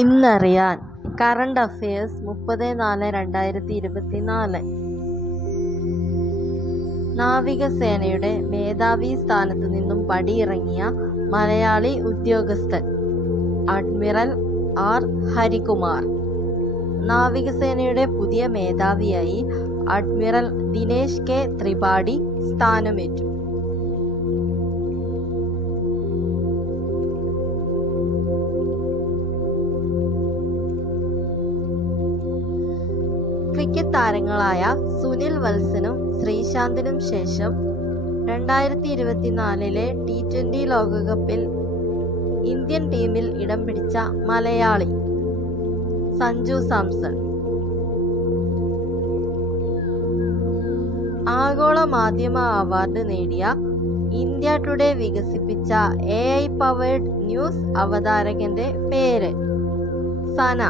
ഇന്നറിയാൻ current affairs 30/4/2024. നാവികസേനയുടെ മേധാവി സ്ഥാനത്തു നിന്നും പടിയിറങ്ങിയ മലയാളി ഉദ്യോഗസ്ഥൻ അഡ്മിറൽ ആർ ഹരികുമാർ. നാവികസേനയുടെ പുതിയ മേധാവിയായി അഡ്മിറൽ ദിനേശ് കെ ത്രിപാഠി സ്ഥാനമേറ്റു. ക്രിക്കറ്റ് താരങ്ങളായ സുനിൽ വത്സനും ശ്രീശാന്തിനും ശേഷം 2024 T20 ലോകകപ്പിൽ ഇന്ത്യൻ ടീമിൽ ഇടം പിടിച്ച മലയാളി സഞ്ജു സാംസൺ. ആഗോള മാധ്യമ അവാർഡ് നേടിയ ഇന്ത്യ ടുഡേ വികസിപ്പിച്ച AI പവേർഡ് ന്യൂസ് അവതാരകന്റെ പേര് Sana.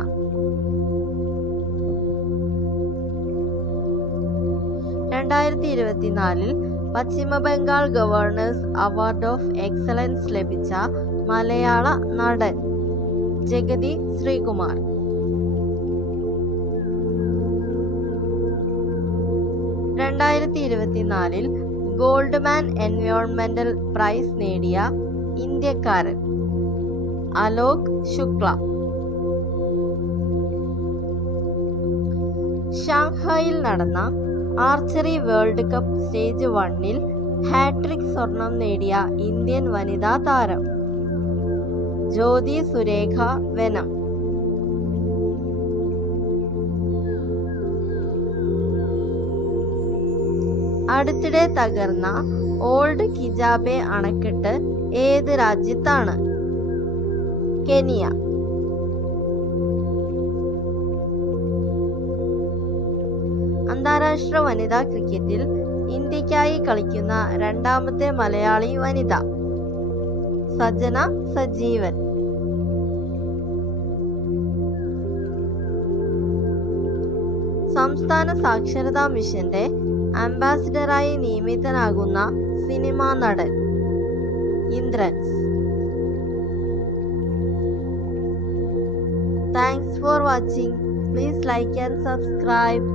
2024 Paschimbangal governor's award of excellence ലഭിച്ച മലയാള നടൻ ജഗതി ശ്രീകുമാർ. ഗോൾഡ്മാൻ എൻവയോൺമെന്റൽ പ്രൈസ് നേടിയ ഇന്ത്യക്കാരൻ അലോക് ശുക്ല. ഷാങ്ഹായിൽ നടന്ന archery world cup stage 1 hattrick സ്വർണം നേടിയ ഇന്ത്യൻ വനിതാ താരം ജ്യോതി സുരേഖ വെനം. അടുത്തിടെ തകർന്ന ഓൾഡ് കിജാബെ അണക്കെട്ട് ഏത് രാജ്യത്താണ്? കെനിയ. അന്താരാഷ്ട്ര വനിതാ ക്രിക്കറ്റിൽ ഇന്ത്യക്കായി കളിക്കുന്ന രണ്ടാമത്തെ മലയാളി വനിത സജന സജീവൻ. സംസ്ഥാന സാക്ഷരതാ മിഷന്റെ അംബാസിഡറായി നിയമിതനാകുന്ന സിനിമാ നടൻ Indrans. Thanks for watching. Please like and subscribe.